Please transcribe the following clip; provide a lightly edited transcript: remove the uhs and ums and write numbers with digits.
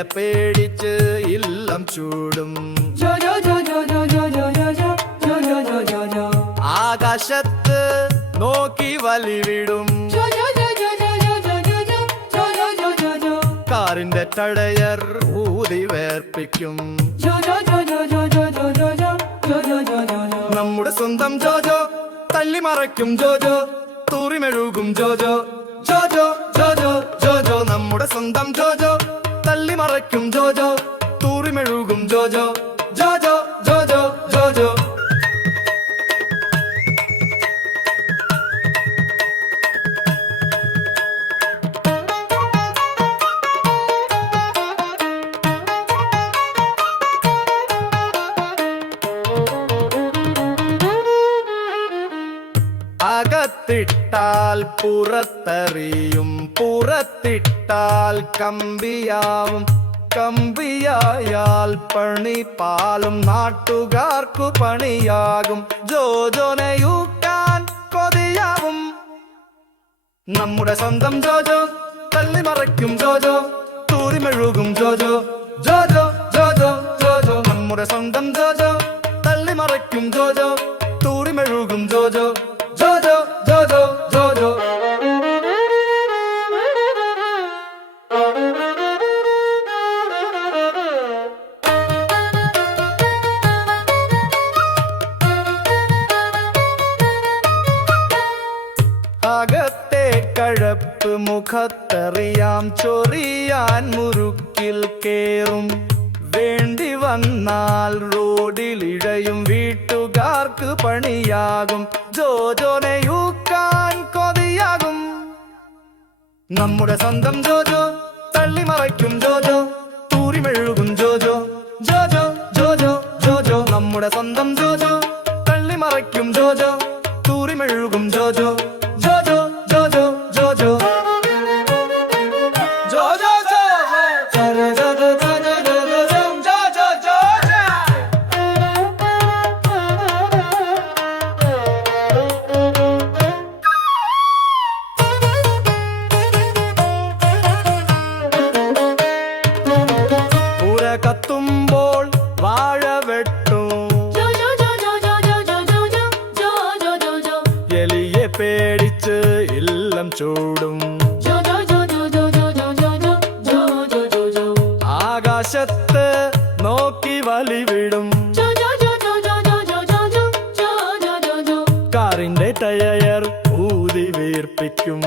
എലിയെ പേടിച്ച് ഇല്ലം ചൂടും. ആകാശത്ത് നോക്കി വലിവിടും. കാറിന്റെ ടയർ ഊതി വേർപ്പിക്കും. നമ്മുടെ സ്വന്തം ജോജോ തല്ലിമറയ്ക്കും ജോജോ, തൂറിമെഴുകും ജോജോ. ജോജോ ജോജോ ജോജോ നമ്മുടെ സ്വന്തം ജോജോ തല്ലിമറയ്ക്കും ജോജോ, തൂറിമെഴുകും ജോജോ. ജോജോ ജോജോ ജോജോ. അകത്തിട്ടാൽ പുറത്തെറിയും, പുറത്തിട്ടാൽ കമ്പിയാവും, കമ്പിയായാൽ പണിപ്പാലും നാട്ടുകാർക്കു പണിയാകും. ജോജോനെയൂക്കാൻ കൊതിയാവും. നമ്മുടെ സ്വന്തം ജോജോ തല്ലിമറയ്ക്കും ജോജോ, തൂറിമെഴുകും ജോജോ. ജോജോ ജോജോ ജോജോ നമ്മുടെ സ്വന്തം ജോജോ തല്ലിമറയ്ക്കും ജോജോ, തൂറിമെഴുകും ജോജോ. ജോജോ ജോജോ ജോജോ. അകത്തെ കഴപ്പ് മുഖത്തെറിയാം, ചൊറിയാൻ മുറുക്കിൽ കേറും. വേണ്ടി വന്നാൽ റോഡിലിഴയും, വീട്ടുകാർക്ക് പണിയാകും. ജോജോനെയൂക്കാൻ കൊതിയാകും. നമ്മുടെ സ്വന്തം ജോജോ തള്ളിമറയ്ക്കും ജോജോ, തൂറിമെഴുകും ജോജോ. ജോജോ ജോജോ ജോജോ നമ്മുടെ സ്വന്തം ജോജോ തള്ളിമറയ്ക്കും ജോജോ, തൂറിമെഴുകും ജോജോ. ജോജോ ജോജോ ജോജോ. കത്തുമ്പോൾ വാഴ വെട്ടും, എലിയെ പേടിച്ച് ഇല്ലം ചൂടും. ആകാശത്ത് നോക്കി വലിവിടും. കാറിന്റെ ടയർ ഊതി വീർപ്പിക്കും.